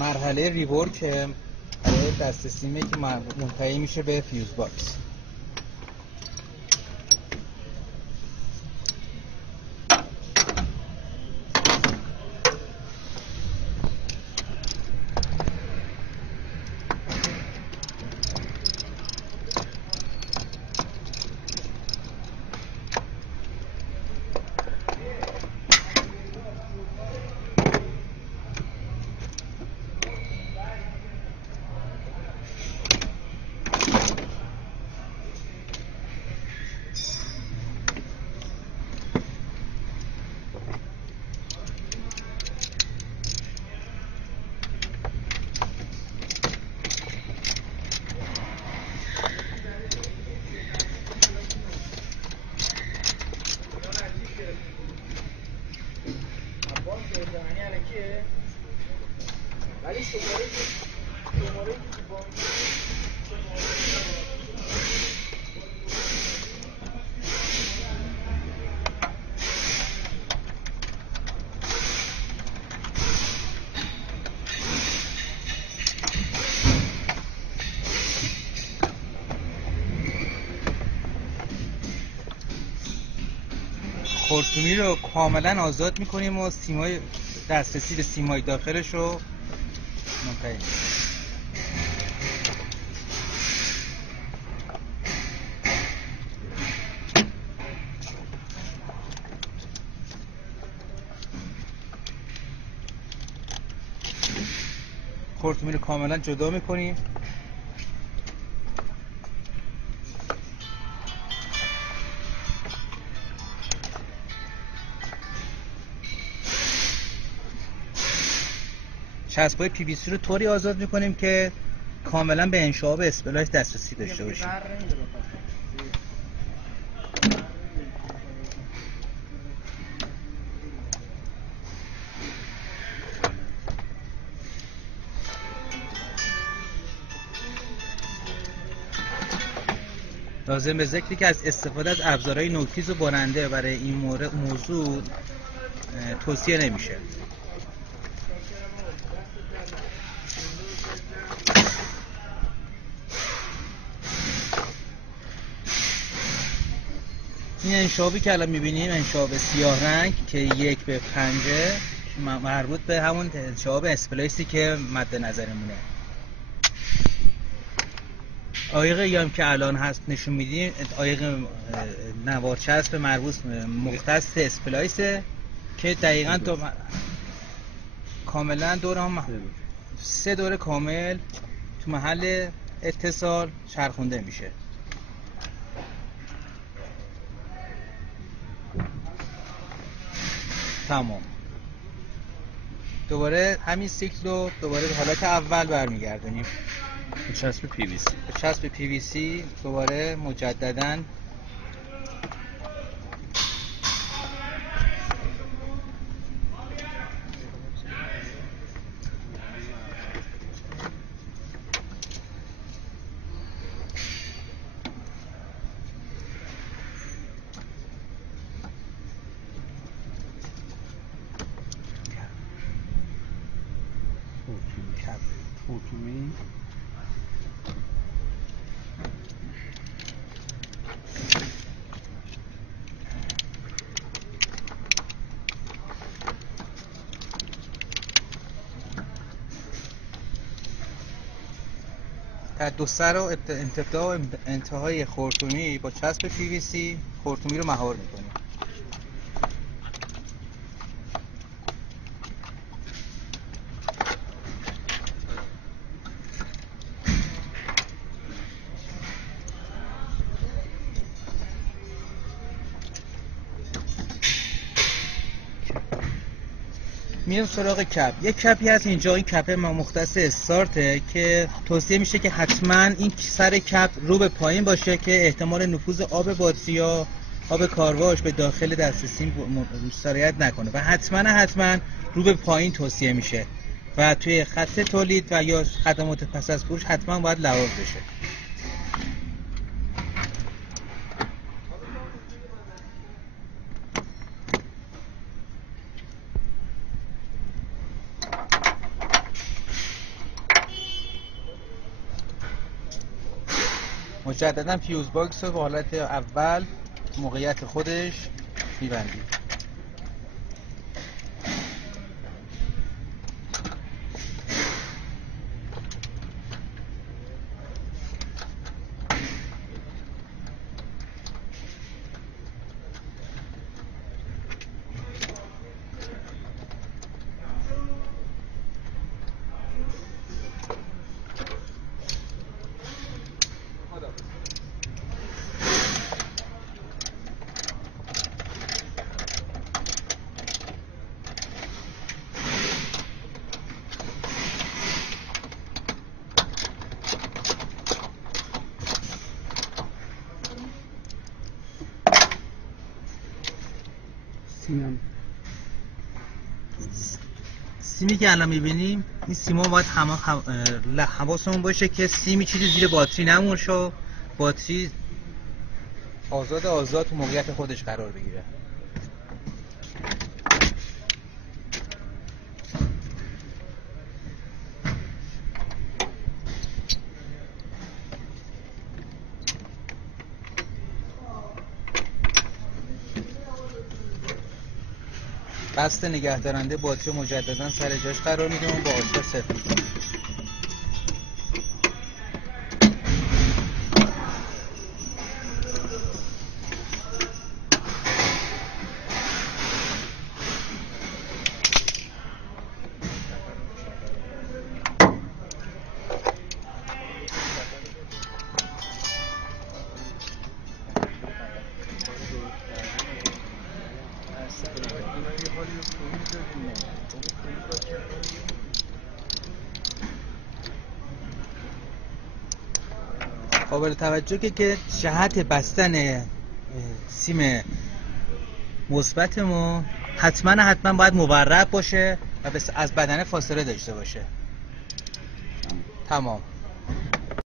مرحله ریورک برای دست سیمه که منتهی میشه به فیوز باکس. خرطومی رو کاملا آزاد میکنیم و سیمای دسترسی به سیمای داخلش رو منتهی. خرطومی رو کاملا جدا میکنیم. چسبای پی وی سی رو طوری آزاد میکنیم که کاملا به انشعاب اسپلایس دسترسی داشته باشیم. لازم به ذکری که از استفاده از ابزارهای نوک‌تیز و برنده برای این موضوع توصیه نمیشه. این انشابی که الان میبینیم انشاب سیاه رنگ که 1:5 مربوط به همون انشاب اسپلایسی که مد نظرمونه. آیقی هم که الان هست نشون میدیم آیق نوار چسب مربوط مختص اسپلایسه که دقیقاً کاملا دور هم 3 دور کامل تو محل اتصال چرخونده میشه. تمام. دوباره همین سیکل رو دوباره به حالت اول برمیگردونیم. چسب پی وی سی. چسب پی وی سی دوباره مجدداً خرطومی در دو سر و ابتدا و انتهای خرطومی با چسب پی وی سی خرطومی رو مهار میکنیم. میریم سراغ کپ. یک کپی هست اینجا، این کپ مختص استارته که توصیه میشه که حتما این سر کپ رو به پایین باشه که احتمال نفوذ آب باتری یا آب کارواش به داخل دسترسی سرایت نکنه و حتما رو به پایین توصیه میشه و توی خط تولید و یا خدمات پس از فروش حتما باید لحاظ بشه. مجددا فیوز باکس رو به حالت اول موقعیت خودش میبندیم. سیمی که الان میبینیم این سیما باید حواسمون باشه که سیمی چیزی زیر باتری نمورشه، باتری آزاد تو موقعیت خودش قرار بگیره. بسته نگه دارنده باتری مجددا سر جاش قرار میدیم و با آسا ست میکنیم. قابل توجه که جهت بستن سیم مثبت ما حتما باید مورب باشه و از بدنه فاصله داشته باشه. تمام.